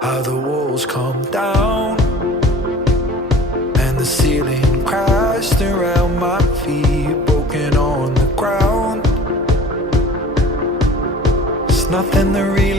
How the walls come down and the ceiling crashed around my feet, broken on the ground. It's nothing to read.